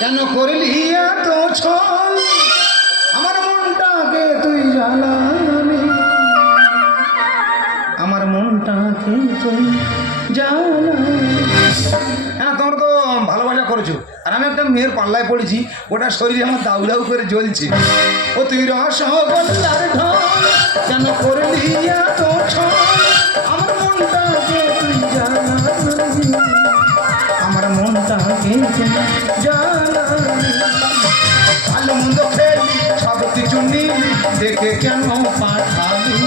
কেন করলি এত ছল আমার মনটাকে তুই জ্বালানি আমার মনটাকে তুই জ্বালানি। হ্যাঁ তোমরা তো ভালোবাসা করেছো আর আমি একটা মেয়ের পাল্লায় পড়েছি ওটা শরীরে আমার দাউ দাউ করে জ্বলছে। ও তুই রসগোল্লার ঢল কেন করলি এত ছল আমার মনটাকে তুই জ্বালানি আমার মনটাকে তুই জ্বালানি। ভালো মন্দ খেলি সব কিছু নিলি দেখে কেন পাঠালি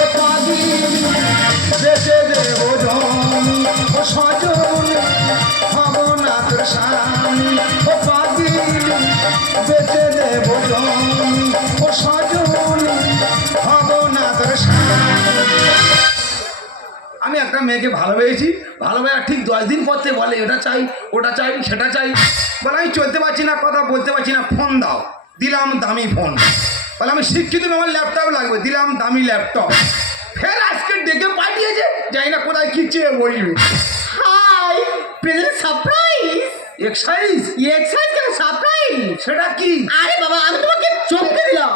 ও পাগলি বেঁচে দেবো জমি ও সজনি হব না তোর স্বামী ও পাগলি বেঁচে দেবো জমি ও সজনি হব না তোর স্বামী। আমি একটা মেয়েকে ভালোবেসেছি ভালোবাসা ঠিক 10 দিন পর থেকে বলে এটা চাই ওটা চাই সেটা চাই বলে আমি চলতে পারছি না কথা বলতে পারছি না ফোন দাও দিলাম দামি ফোন বলে আমি শিক্ষিত আমার ল্যাপটপ লাগবে দিলাম দামি ল্যাপটপ ফের আজকে ডেকে পাঠিয়েছে জানি না কোথায় কি চেয়ে বলবে। Hi present surprise excise excise কেন সারপ্রাইজ সেটা কি? আরে বাবা আমি তোমাকে চমকে দিলাম।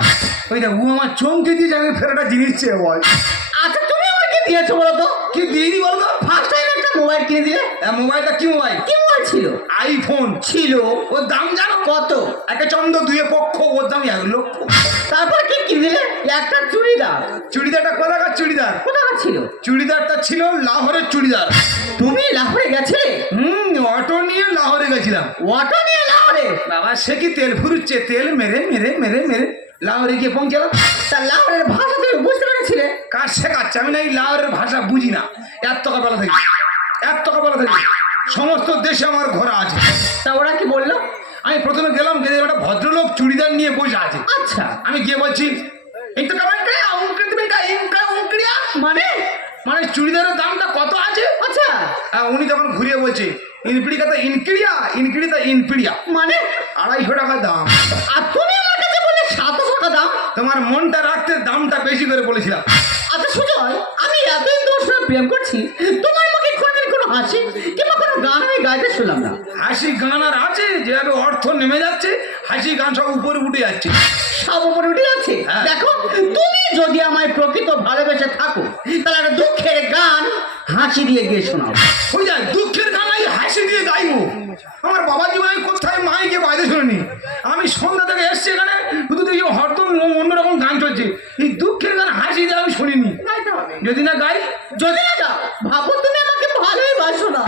ওই দেখ ও আমার চমকে দিয়ে জানি ফের একটা জিনিস চেয়ে বল। আচ্ছা তুমি আমাকে দিয়েছো বলো তো কি দিইনি বলতো? ফার্স্ট টাইম একটা মোবাইল কিনে দিলে। মোবাইলটা কি মোবাইল? কি মোবাইল ছিল? আইফোন ছিল। ওর দাম জানো কত? একটা চন্দ্র দুয়ে পক্ষ ওর দাম 1 লক্ষ। তারপর কি কিনে দিলে? একটা চুড়িদার। চুড়িদারটা কোথাকার চুড়িদার? কোথাকার ছিল? চুড়িদারটা ছিল লাহোরের চুড়িদার। তুমি লাহোরে গেছিলে? অটো নিয়ে লাহোরে গেছিলাম। অটো নিয়ে লাহোরে? বাবা সে কি তেল ফুরুচ্ছে তেল মেরে মেরে মেরে মেরে লাহোরে গিয়ে পৌঁছালাম। তা লাহোরের ভাষা তুমি বুঝতে পেরেছিলে? কাজ শেখাচ্ছে আমি না এই লাহোরের ভাষা বুঝি না। 1 টাকা বেলা থেকে 1 টাকা বেলা থেকে সমস্ত দেশে আমার ঘোরা আছে। তা ওরা কি বললো? আমি প্রথমে গেলাম গেলে একটা ভদ্রলোক চুড়িদার নিয়ে বসে আছে। আচ্ছা আমি গিয়ে বলছি মানে মানে চুড়িদারের দামটা কত আছে? আচ্ছা উনি তখন ঘুরিয়ে বলছে ইনপিড়িকা তো ইনকিড়িয়া ইনকিড়ি তো ইনপিড়িয়া মানে 250 টাকা দাম। আর তুমি আমার কাছে বললে 700 টাকা দাম। তোমার মনটা রাখতে দামটা বেশি করে বলেছিলাম। আচ্ছা সুজয় আমি এতদিন তোমার সঙ্গে প্রেম করছি তোমার মুখে কোনোদিন কোনো হাসি কিংবা কোনো গান আমি গাইতে শুনলাম না। হাসি গান আর আছে যেভাবে অর্থ নেমে যাচ্ছে হাসি গান সব উপরে উঠে যাচ্ছে। সব উপরে উঠে যাচ্ছে। হ্যাঁ। দেখো তুমি যদি আমায় প্রকৃত ভালোবেসে থাকো তাহলে একটা দুঃখের গান হাসি দিয়ে গিয়ে শোনাও। ওই যায় দুঃখের গান আমি হাসি দিয়ে গাইবো? আমার বাবাজি মাই কোথায় মাইকে বাইরে শুনিনি। আমি সন্ধ্যা থেকে এসছি এখানে শুধু দেখি হরদম অন্যরকম গান চলছে। এই দুঃখের গান হাসি দিয়ে আমি শুনিনি। যদি না গাই যদি না যাও ভাবো তুমি আমাকে ভালোই বাসো না।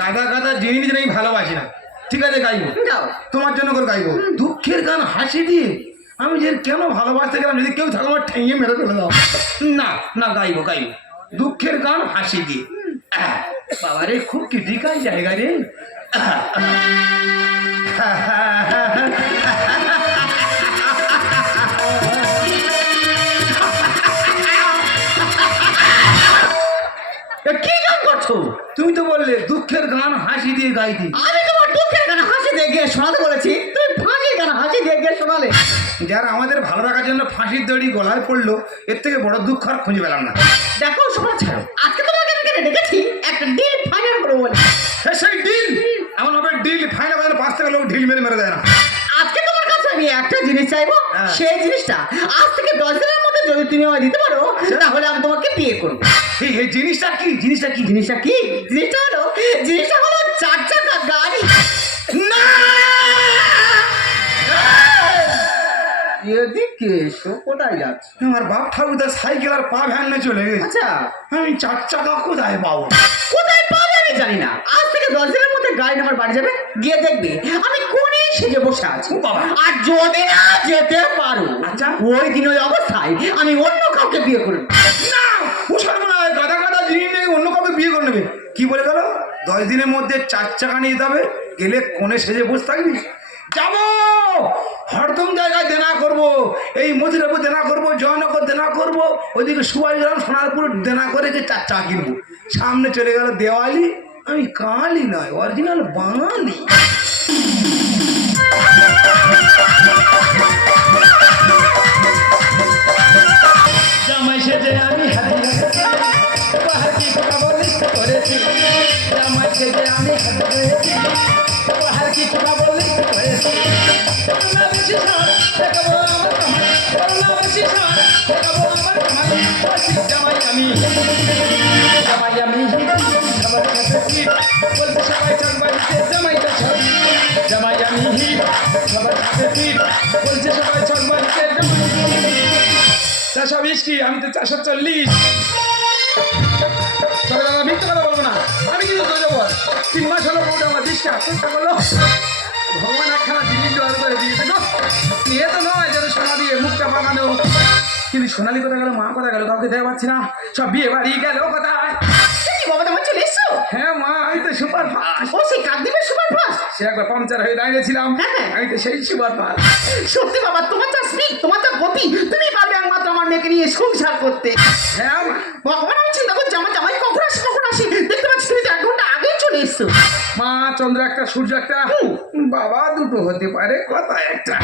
গাদা গাদা জিনিস আমি ভালোবাসি না। ঠিক আছে গাইবো যাও তোমার জন্য করে গাইবো। দুঃখের গান হাসি দিয়ে আমি যে কেন ভালোবাসতে গেলাম যদি কেউ থাকো আমার ঠেঙে মেরে ফেলে দাও। না না গাইবো গাইবো দুঃখের গান হাসি দিয়ে। বাবারে খুব ক্রিটিক্যাল জায়গা রে। কি গান করছো? তুমি তো বললে দুঃখের গান হাসি দিয়ে গাইতি। আমি তোমার দুঃখের গান হাসি দিয়ে গিয়ে শোনাতে বলেছি তুমি ফাঁসির গান হাসি দিয়ে গিয়ে শোনালে। যারা আমাদের ভালো রাখার জন্য ফাঁসির দড়ি গলায় পড়লো এর থেকে বড় দুঃখ আর খুঁজে পেলাম না। দেখো শোনা ছাড়ো আজকে তোমাকে আমি এখানে ডেকেছি একটা ডিল ফাইনাল করবো বলে। সেই ডিল এমন হবে ডিল ফাইনাল করে 5 থেকে লোক ঢিল মেরে মেরে দেয় না। আজকে তোমার কাছে আমি একটা জিনিস চাইবো সেই জিনিসটা আজ থেকে 10 দিনের মধ্যে যদি তুমি আমায় দিতে পারো তাহলে আমি তোমাকে বিয়ে করবো। এই জিনিসটা কি জিনিসটা কি জিনিসটা কি? জিনিসটা হলো 4 চাকা গাড়ি। না এদিকে এসো কোথায় যাচ্ছ? আমার বাপ ঠাকুরদা সাইকেল আর পা ভ্যান নিয়ে চলে গেছে। আচ্ছা আমি 4 চাকা কোথায় পাবো? কোথায় পাবে আমি জানি না। আজ থেকে 10 দিনের মধ্যে গাড়ি আমার বাড়ি যাবে গিয়ে দেখবে আমি কোণে সেজে বসে আছি। বাবা আর যদি না যেতে পারো আচ্ছা ওই দিন ওই অবস্থায় আমি অন্য কাউকে বিয়ে করব। না উসার না গাদা গাদা জিনিস নেই অন্য কাউকে বিয়ে করে নেবে। কি বলে গেল 10 দিনের মধ্যে 4 চাকা নিয়ে যেতে হবে গেলে কোণে সেজে বসে থাকবি। যাবো হরদম জায়গায় দেনা করবো এই মথুরাপুর দেনা করবো জয়নগর দেনা করবো ওইদিকে সুভাষগ্রাম সোনারপুর দেনা করে গিয়ে 4 চাকা কিনবো। সামনে চলে গেল দেওয়ালি আমি কালি নয় অরিজিনাল বাঙালি। জামাই সেজে আমি হাজির পাহাড়ি কথা বলিস করেছি জামাই সেজে আমি হাজির পাহাড়ি কথা বলিস দেখাবো আমার কামাই করোনা বেশি সাজ দেখাবো আমার কামাই বলছি জামাই আমি সবার কাছে ফিট বলছে সবাই চকবাড়িতে জামাইটা সব জামাই আমি হিট সবার কাছে ফিট বলছে সবাই চকবাড়িতে চারশো 20 কি আমি তো 440 তবে দাদা মিথ্যে কথা বলবো না আমি কিন্তু তো যাবো 3 মাস হলো বউটা আমার 20 টাকা চেষ্টা করলো ভগবান একখানা জিনিস জোগাড় করে দিয়েছে গো নিয়ে তো নয় যেন সোনা দিয়ে মুখটা বানানো কিন্তু সোনালি কোথায় গেল মা কোথায় গেল কাউকে দেখতে পাচ্ছি না সব বিয়ে বাড়ি গেল কোথায় বাবা তোমার চলে এসছো হ্যাঁ মা আমি তো সুপার ফাস্ট ও সেই কাকদ্বীপের সুপার ফাস্ট সে একবার পাংচার হয়ে দাঁড়িয়েছিলাম হ্যাঁ। আমি তো সেই সুপার ফাস্ট সত্যি বাবা তোমার যা স্পিড তোমার যা গতি তুমি পারবে একমাত্র আমার মেয়েকে নিয়ে সংসার করতে হ্যাঁ মা ভগবান আমি চিন্তা করছি আমার জামাই কখন আসি দেখতে পাচ্ছি তুমি তো 1 ঘন্টা আগেই চলে এসছো মা চন্দ্র একটা সূর্য একটা বাবা দুটো হতে পারে কথা একটা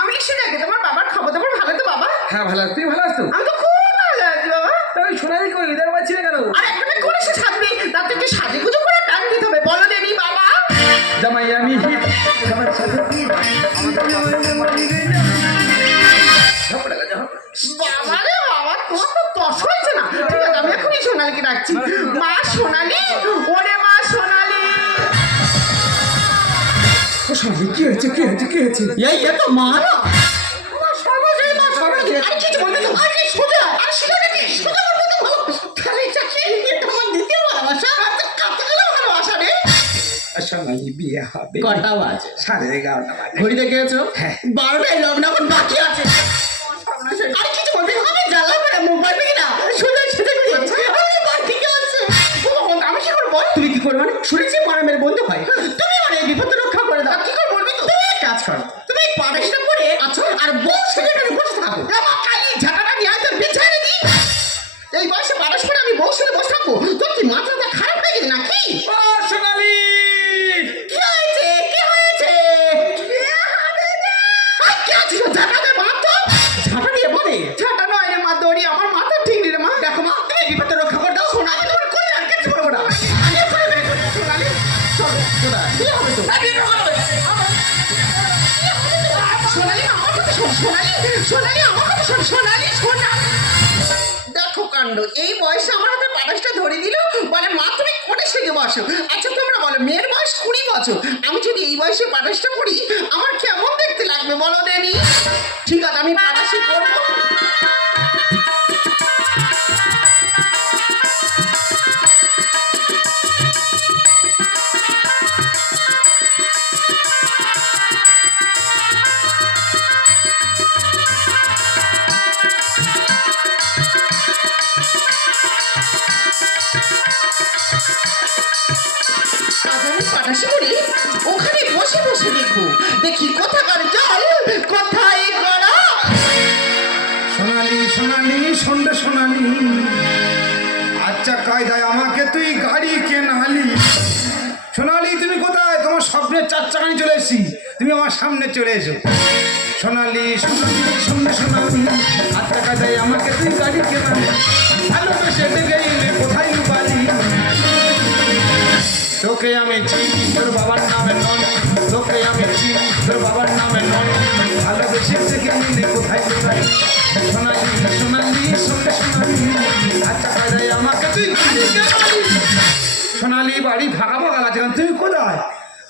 আমি এসে দেখে তোমার বাবার খাবার দাবার ভালো তো বাবা হ্যাঁ ভালো তুই ভালো আছো আমি তো খুব ভালো আছি বাবা তাই সোনালি করে দিতে পারছি না কেন আর একটা মেয়ে করে সে সাজবে তার থেকে সাজে গুজো করে টাইম দিতে হবে বলো দেবী বাবা জামাই আমি হিট সবার সাথে হিট বাবা রে বাবা তোমার তো তস হয়েছে না ঠিক আছে আমি এখনই সোনালিকে ডাকছি মা সোনালি ওরে মা সোনালি সোনালি কি হয়েছে কি হয়েছে কি হয়েছে এই এ তো মা না আমার সর্বজয়ী মা সোনালি আরে কিছু বলবে তো আরে সোজা আরে সোজা নাকি সোজা বলবে তো ভালো খালি চাকরি এটা আমার দ্বিতীয় ভালোবাসা আর তো কাঁদতে গেলে ভালোবাসা রে সোনালি বিয়ে হবে কটা বাজে 11:30 বাজে ঘড়ি দেখেছো হ্যাঁ 12টায় লগ্ন এখন বাকি আছে আর কিছু বলবি হবে জ্বালা করে মুখ পারবি না সোজা সেটা করছে আমি বাকি আছে আমি কি করবো তুমি কি করবে মানে শুনেছি মারামের বন্ধু হয় তুমি আমার এই বিপদ রক্ষা করে দাও কি করে বলবি তো তুমি এক কাজ করো তুমি এই পাড়াশটা করে আচ্ছা আর বউ সেখানে বসে থাকো আমার খালি ঝাঁটাটা নিয়ে তোর বিছানে দি এই বয়সে পাড়াশ করে আমি বউ সেখানে বসে থাকবো তোর কি মাথাটা খারাপ হয়ে গেছে নাকি ও সোনালি কি হয়েছে কি হয়েছে কি আছে ঝাঁটাতে বাঁধ তো ঝাঁটা দিয়ে বলে ঝাঁটা নয় রে মা দড়ি আমার মাথা ঠিক নেই রে মা দেখো মা তুমি বিপদ রক্ষা করে দাও সোনালি তোমার কোন আর কিছু করবো না আমি এখানে বের করছি সোনালি চলো সোনা কি হবে তো আমি বের করবো সোনালি আমার কথা শোন সোনালি সোনালি আমার কথা শোন সোনালি সোনা দেখো কাণ্ড এই বয়সে আমার হাতে পাটাশটা ধরে দিল বলে মা তুমি কোটে সেজে বসো আচ্ছা তোমরা বলো মেয়ের বয়স 20 বছর আমি যদি এই বয়সে পাটাশটা করি আমার কেমন দেখতে লাগবে বলো দেনি ঠিক আছে আমি পাটাশি করবো পাটাশি করে ওখানে বসে বসে দেখবো দেখি কোথাকার জল কোথায় গড়া সোনালি সোনালি সন্ধ্যে সোনালি আচ্ছা কায়দায় আমাকে তুই গাড়ি কেনালি সোনালি তুমি কোথায় তোমার স্বপ্নের 4 চাকানি চলে এসেছি তুমি আমার সামনে চলে এসো সোনালি সোনালি সন্ধ্যে সোনালি আচ্ছা কায়দায় আমাকে তুই গাড়ি কেনালি ভালোবেসে গেলে কোথায় লুকালি তোকে আমি চিনি তোর বাবার নামে নয় তোকে আমি চিনি তোর বাবার নামে নয় ভালোবেসে থেকে নিলে কোথায় কোথায় সোনালি সোনালি সন্ধ্যে সোনালি আচ্ছা কায়দায় আমাকে তুই সোনালি বাড়ি ফাঁকা ফাঁকা লাগছে তুমি কোথায়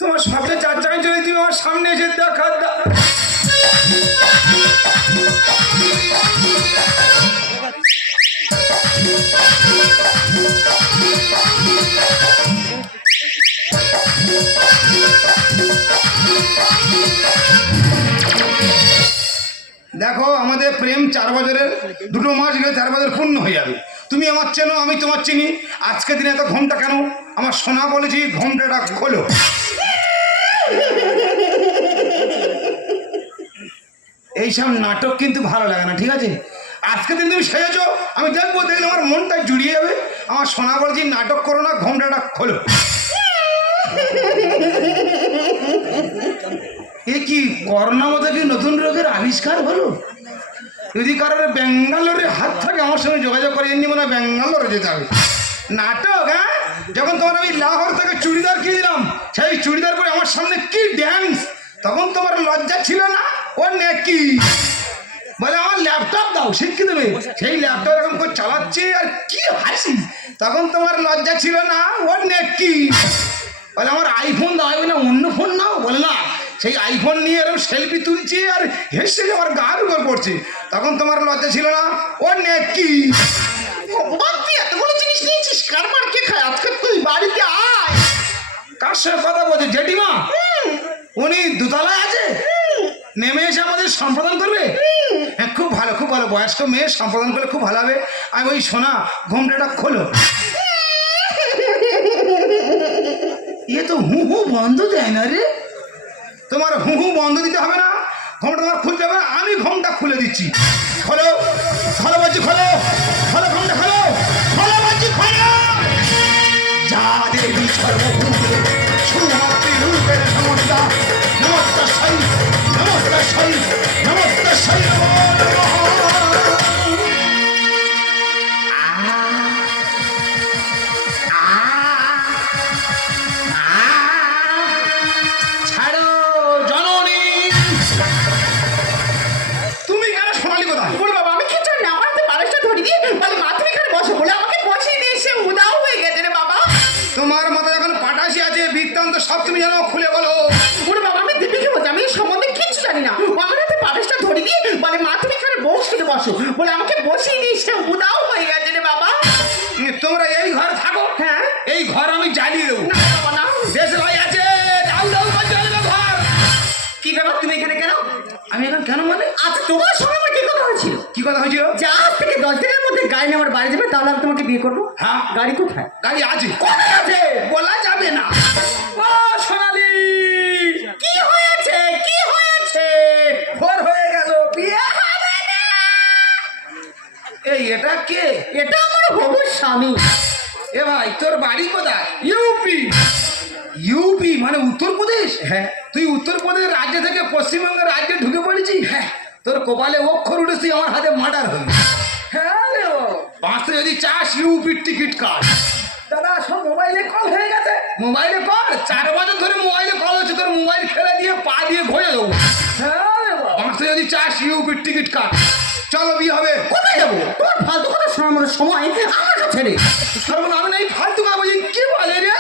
তোমার সবচেয়ে 4 চাকায় চলে তুমি আমার সামনে এসে দেখা দেখো আমাদের প্রেম 4 বছরের 2 মাস গেলে 4 বছর পূর্ণ হয়ে যাবে তুমি আমার চেনো আমি তোমার চিনি আজকে দিনে এত ঘোমটা কেন আমার সোনা বলেছি ঘোমটাটা খোলো এইসব নাটক কিন্তু ভালো লাগে না ঠিক আছে আজকে দিন তুমি সেজেছ আমি দেখবো দেখলে আমার মনটা জুড়িয়ে যাবে আমার সোনা বলেছি নাটক করো না ঘোমটাটা খোলো এ কি করোনা মতো কি নতুন রোগের আবিষ্কার হলো যদি কারোর ব্যাঙ্গালোরের হাত থাকে আমার সঙ্গে যোগাযোগ করে এমনি মনে হয় ব্যাঙ্গালোরে যেতে হবে নাটক হ্যাঁ যখন তোমার আমি লাহোর থেকে চুড়িদার কিনে দিলাম সেই চুড়িদার পরে আমার সামনে কি ড্যান্স তখন তোমার লজ্জা ছিল না ও নেকি বলে আমার ল্যাপটপ দাও শিক্ষিত মেয়ে সেই ল্যাপটপ এরকম করে চালাচ্ছে আর কি হাসি তখন তোমার লজ্জা ছিল না ও নেকি বলে আমার আইফোন দাও আমি বলে অন্য ফোন নাও বলে না সেই আইফোন নিয়ে এরকম সেলফি তুলছি আর হেসে আমার গার উপর পড়ছে তখন তোমার লজ্জা ছিল না ও নেকি ভগবান তুই এতগুলো জিনিস নিয়েছিস কার মার কে খায় আজকে তুই বাড়িতে আয় কার সঙ্গে কথা বলছে জেঠিমা উনি দুতলায় আছে নেমে এসে আমাদের সম্পাদন করবে হ্যাঁ খুব ভালো বয়স্ক মেয়ে সম্পাদন করলে খুব ভালো হবে আমি ওই শোনা ঘুমটাটা খোলো এ তো হু হু বন্ধ দেয় না রে তোমার হু হু বন্ধ দিতে হবে না ঘুমটা তোমার খুলতে হবে না আমি ঘুমটা খুলে দিচ্ছি খোলো খোলো বলছি খোলো খোলো ঘুমটা খোলো খোলো বলছি খোলো যা দেবী সর্বভূতে শুধুমাত্র রূপের সমস্যা নমস্কার সাই নমস্কার সাই নমস্কার সাই ছাড়ো জননী তুমি কেন সোনালি কোথায় বলে বাবা আমি কি জানি আমার হাতে বালিশটা ধরে দিয়ে বলে মা তুমি এখানে বসো বলে আমাকে বসিয়ে দিয়ে সে উদাও হয়ে গেছে রে বাবা তোমার মাথায় এখন পাটাশি আছে বৃত্তান্ত সব তুমি জানো খুলে বলো বলে বাবা আমি দিদিকে বলছি আমি এই সম্বন্ধে কিচ্ছু জানি না ও আমার হাতে বালিশটা ধরে দিয়ে বলে মা তুমি এখানে বসে বসো বলে আমাকে বসিয়ে দিয়ে সে উদাও হয়ে গেছে রে বাবা তোমরা এই ঘরে থাকো হ্যাঁ এই ঘর আমি জ্বালিয়ে দেবো না বাবা না বেশ ভাই আছে দাও দাও করে জ্বালবে ঘর কি ব্যাপার তুমি এখানে কেন আমি এখন কেন মানে আচ্ছা তোমার সঙ্গে আমার কি কথা হয়েছিল কি কথা হয়েছিল যে আজ থেকে 10 দিনের মধ্যে গাড়ি নিয়ে আমার বাড়ি যাবে তাহলে আমি তোমাকে বিয়ে করবো হ্যাঁ গাড়ি কোথায় গাড়ি আছে কোথায় আছে বলা যাবে না ও সোনালি কি হয়েছে কি হয়েছে ভোর হয়ে গেল বিয়ে হবে না এই এটা কে এটা আমার হবু স্বামী এ ভাই তোর বাড়ি কোথায় ইউপি ইউপি মানে উত্তরপ্রদেশ হ্যাঁ তুই উত্তরপ্রদেশ রাজ্য থেকে পশ্চিমবঙ্গের রাজ্যে ঢুকে পড়েছি হ্যাঁ তোর কপালে অক্ষর উঠেছি তুই আমার হাতে মার্ডার হলি হ্যাঁ রে বাঁচতে যদি চাস ইউপির টিকিট কাট দাদা সব মোবাইলে কল হয়ে গেছে মোবাইলে কল 4 বছর ধরে মোবাইলে কল হচ্ছে তোর মোবাইল ফেলে দিয়ে পা দিয়ে ঘষে দেবো হ্যাঁ রে বাঁচতে যদি চাস ইউপির টিকিট কাট চলো বিয়ে হবে কোথায় যাবো তোমার ফালতু কথা শোনানোর সময় আমার কাছে নেই সর্বনাম এই ফালতু কাজ কি বলে রে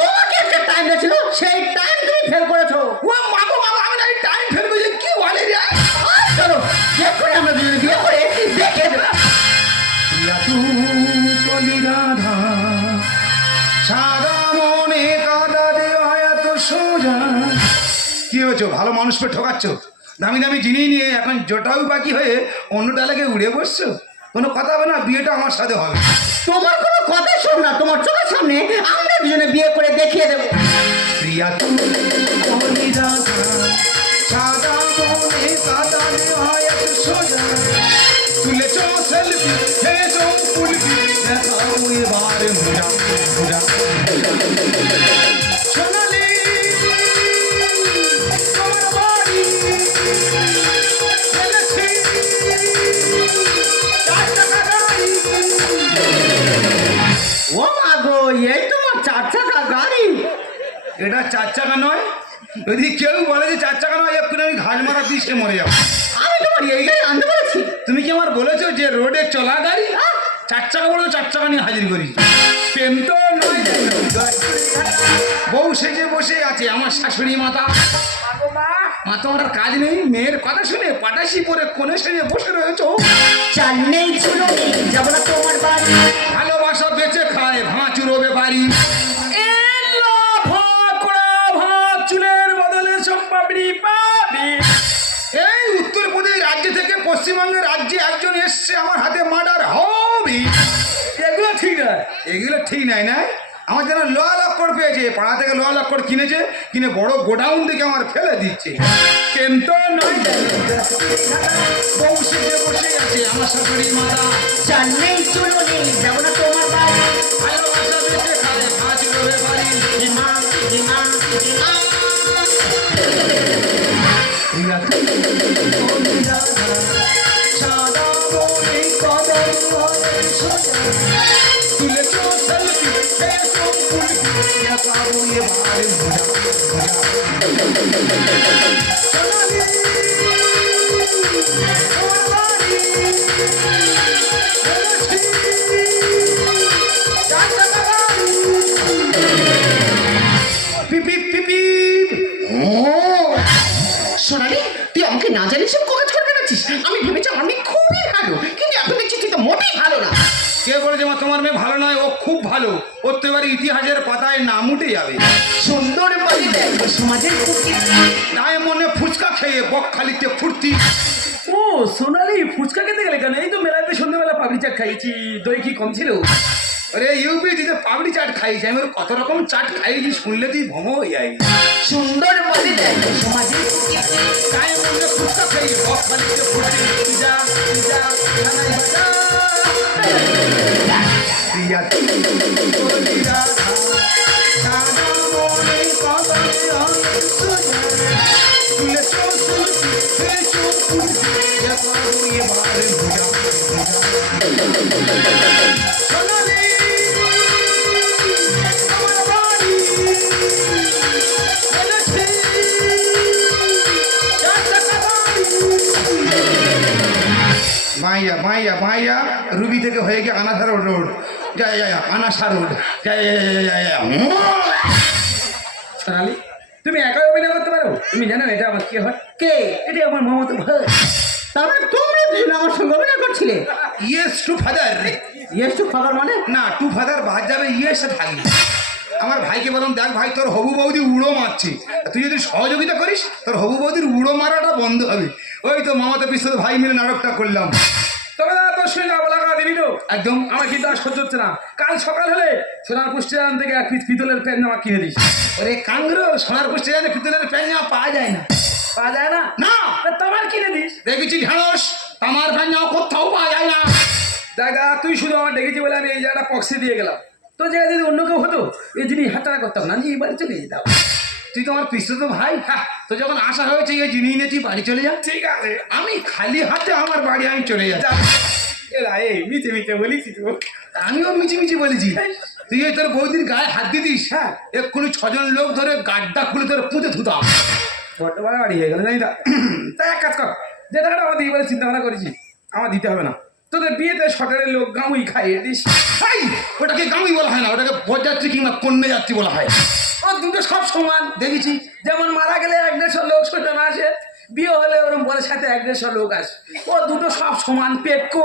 তোমাকে একটা টাইম দিয়েছিল সেই টাইম তুমি ফেল করেছো ও মাগো বাবা আমি এই টাইম ফেল করে কি বলে রে আর চলো বিয়ে করে আমরা দুজনে বিয়ে করে দেখে দেবো প্রিয়া তু কলি রাধা সাদা মনে কাদা দেওয়া এত সোজা কি হয়েছো ভালো মানুষ পেয়ে ঠকাচ্ছ দামি দামি জিনিস নিয়ে এখন জোটাও বাকি হয়ে অন্য ডালাকে উড়ে বসছো কোনো কথা হবে না বিয়েটা আমার সাথে হবে তোমার কোনো কথা শোন না তোমার চোখের সামনে আমরা দুজনে বিয়ে করে দেখিয়ে দেবো প্রিয়া তু কলি রাধা সাদা মনে কাদা দেওয়া এত সোজা তুলেছ সেলফি খেয়েছ কুলফি দেখাও এবার মুড়া মুড়া সোনালি তোমার বাড়ি ফেলেছি 4 টাকা গাড়ি ও মা গো এই তোমার 4 চাকা গাড়ি এটা 4 চাকা নয় যদি কেউ বলে যে 4 চাকা নয় এক্ষুনি আমি ঘাস মারা পিষে মরে যাবো আমি তোমার এইটাই আনতে বলেছি তুমি কি আমার বলেছো যে রোডে চলা গাড়ি 4 চাকা বলে 4 চাকা নিয়ে হাজির করি প্রেম তো নয় বউ সেজে বসে আছে আমার শাশুড়ি মাতা মা তোমার আর কাজ নেই মেয়ের কথা শুনে পাটাশি পরে কোণে সেজে বসে রয়েছো চাল নেই ছিল যাব না তোমার বাড়ি ভালোবাসা বেঁচে খায় ভাঁচুরো ব্যাপারি চুলের বদলে সব পাবড়ি পাবি এই উত্তরপ্রদেশ রাজ্য থেকে পশ্চিমবঙ্গের রাজ্যে একজন এসছে আমার হাতে মার্ডার হবে এগুলো ঠিক নয় এগুলো ঠিক নয় না আমার যেন লোহা লক্কর পেয়েছে পাড়া থেকে লোহা লক্কর কিনেছে কিনে বড় গোডাউন থেকে আমার ফেলে দিচ্ছে কিন্তু নয় বউ সেজে বসে আছে আমার শাশুড়ি মাতা চাল নেই চুলো নেই যাব না তোমার বাড়ি ভালোবাসা বেঁচে খায় ভাঁচুরো ব্যাপারি মা মা সাদা বনে কদর করে সোজা তুলেছ সেলফি ফেসো কুলফি দেখাবো এবার মুড়া সোনালি পিপি পিপি সোনালি, তুই আমাকে না জানিস সব কাজ করে বেড়াচ্ছিস। আমি ভেবেছি আমার মেয়ে খুবই ভালো, কিন্তু এখন দেখছি তুই তো মোটেই ভালো না। কে বলেছে মা তোমার মেয়ে ভালো নয়? ও খুব ভালো। ওর তো এবার ইতিহাসের পাতায় নাম উঠে যাবে। সুন্দর বলে দেখ সমাজের প্রকৃতি। তাই মনে ফুচকা খেয়ে বকখালিতে ফুর্তি। ও সোনালি, ফুচকা খেতে গেলে কেন? এই তো মেলাতে সন্ধ্যেবেলা পাপড়ি চাট খাইছি, দই কি কম ছিল? আরে ইউপি দিতে পাপড়ি চাট খাইছি আমি। ওর কত রকম চাট খাইছি শুনলে তুই ভম হয়ে যাই। সুন্দর বলে দেখ সমাজের প্রকৃতি। তাই মনে ফুচকা খেয়ে বকখালিতে ফুর্তি। পিজা পিজা খানাই বাজা প্রিয়া তোর পিজা সাদা মনে কদমে তুলে চল সুরতি হে চল ফুর্তি দেখো এবার ভুজা সোনালি আমার বাড়ি এনেছি মাইয়া মাইয়া মাইয়া রুবি থেকে হয়ে গিয়ে আনাসা রোড রোড যায় যায় আনাসা রোড যায় যায় সোনালি, তুমি একাই অভিনয় করতে পারো? তুমি জানো এটা আমার কি হয়? কে? এটা আমার মামাতো ভাই। তারপরে তোমরা দুজন আমার সঙ্গে অভিনয় করছিলে? Yes to father. Yes to father মানে? না টু ফাদার বাদ যাবে ইয়েসে থাকবে। আমার ভাইকে বললাম দেখ ভাই তোর হবু বৌদি উড়ো মারছে, তুই যদি সহযোগিতা করিস তোর হবু বৌদির উড়ো মারাটা বন্ধ হবে। ওই তো মামাতো পিস্তল ভাই মিলে নাটকটা করলাম। তবে দাদা তোর সঙ্গে না বলা কথা দিবি তো? একদম আমার কিন্তু আর সহ্য হচ্ছে না। কাল সকাল হলে সোনার পুষ্টিদান থেকে এক পিস পিতলের প্যান জামা কিনে দিস। ওরে কাংগ্রো সোনার পুষ্টি জানে পিতলের প্যান্ট জামা পাওয়া যায় না। পাওয়া যায় না? না তা তোমার কিনে দিস। দেখেছি ঢেঁড়স আমার প্যান্ট জামা কোথাও পাওয়া যায় না। দাদা তুই শুধু আমার ডেকেছি বলে আমি এই জায়গাটা পক্সে দিয়ে গেলাম। তো জায়গায় যদি অন্য কেউ হতো এই জিনিস হাতটা করতাম না, নিয়ে বাড়ি চলে যেতাম। তুই তো আমার পিস্তল তো ভাই। হ্যাঁ তো যখন আসা হয়েছে এই জিনিস নিয়ে তুই বাড়ি চলে যা। ঠিক আছে। আমি খালি হাতে আমার বাড়ি আমি চলে যাচ্ছি। এরা এই মিছে মিছে বলিস তো। আমিও মিছিমিছি বলেছি। তুই ওই তোর বৌদির গায়ে হাত দিতিস, হ্যাঁ এক্ষুনি 6 জন লোক ধরে গাড্ডা খুলে তোর পুঁতে ধুতাম। বড্ড বড় বাড়ি হয়ে গেল জানি না। তাই এক কাজ কর, যে টাকাটা আমার দিই বলে চিন্তা ভাবনা করেছি আমার দিতে হবে না। তোদের বিয়েতে সকালের লোক গামুই খাইয়ে দিস। এই, ওটাকে গামি বলা হয় না, ওটাকে বরযাত্রী কিংবা কন্যা যাত্রী বলা হয়। ও দুটো সব সমান দেখেছি। যেমন মারা গেলে 1-150 লোক সেখানে আসে, বিয়ে হলে ওরম বলে সাথে 1-150 লোক আসে। ও দুটো সব সমান পেটকো।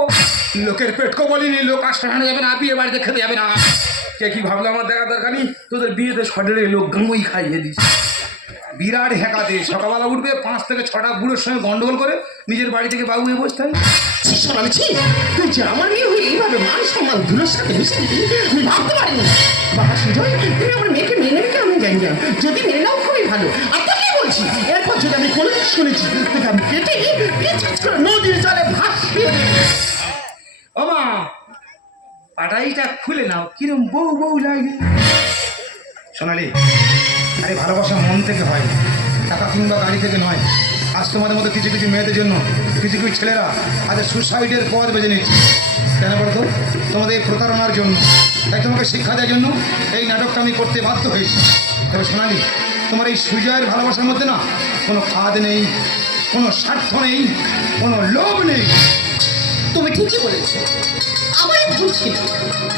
লোকের পেটকো বলিনি, লোক আশ্রয় যাবে না, বিয়ে বাড়িতে খেতে যাবে না। কে কি ভাবলো আমার দেখা দরকার নেই। তোদের বিয়েতে সকালের লোক গামুই খাইয়ে দিস। বিরাট হ্যাকাতে সকালবেলা উঠবে 5 থেকে 6টা বুড়োর সঙ্গে গন্ডগোল করে নিজের বাড়ি থেকে বাবু হয়ে বসতে হয়। সোনালি ছি, তুই যে আমার মেয়ে হয়ে এইভাবে মান সম্মান ধুলোর সাথে মিশে দিবি আমি ভাবতে পারিনি। বাবা সুজয়, তুমি আমার মেয়েকে মেনে নেবে আমি জানি না। যদি মেনে নাও খুবই ভালো। আর তোকে বলছি এরপর যদি আমি কোনো কিছু শুনেছি তোকে আমি কেটে পিচ করে নদীর জলে ভাসিয়ে দেব। ও মা পাটাইটা খুলে নাও, কিরম বউ বউ লাগে। সোনালি, আরে ভালোবাসা মন থেকে হয়, টাকা কিংবা গাড়ি থেকে নয়। আজ তোমাদের মতো কিছু কিছু মেয়েদের জন্য কিছু কিছু ছেলেরা আজ সুসাইডের পথ বেছে নিচ্ছে। কেন বলতো? তোমাদের এই প্রতারণার জন্য। তাই তোমাকে শিক্ষা দেওয়ার জন্য এই নাটকটা আমি করতে বাধ্য হয়েছি। তবে সোনালি, তোমার এই সুজয়ের ভালোবাসার মধ্যে না কোনো ফাঁদ নেই, কোনো স্বার্থ নেই, কোনো লোভ নেই। তুমি ঠিকই বলেছো, আমারই ভুল ছিল।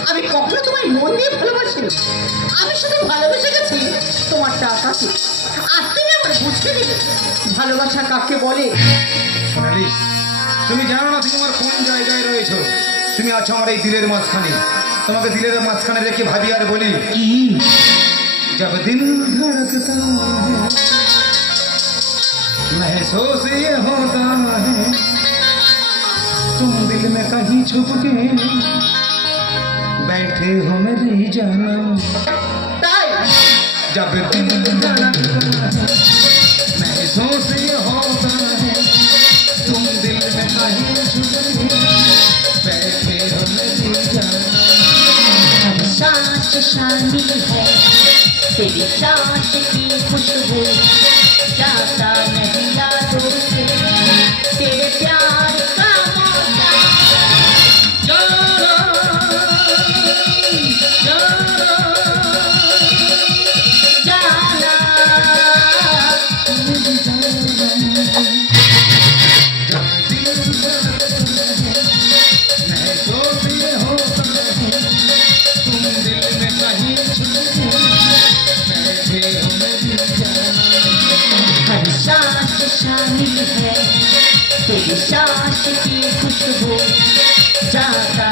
আমি কখনো তোমায় মন দিয়ে ভালোবাসিনি। আমি শুধু ভালোবেসে গেছি তোমার টাকাকে। আর তুমি আমার বুঝতে দিবে ভালোবাসা কাকে বলে। সোনালি, তুমি জানো না তুমি আমার কোন জায়গায় রয়েছো। তুমি আছো আমার এই দিলের মাঝখানে। তোমাকে দিলের মাঝখানে রেখে ভাবি আর বলি, जब दिल धड़कता है महसूस ये होता है तुम दिल में कहीं छुप के बैठे हो मेरी जानम। তাই जब दिल धड़कता है महसूस ये होता है तुम दिल में कहीं छुप के बैठे हो मेरी जानम। सांस शानी है तेरी सांस की खुशबू जाता नहीं यादों से तेरे प्यार का मौसम जाना है तेरी सांस की खुशबू जाता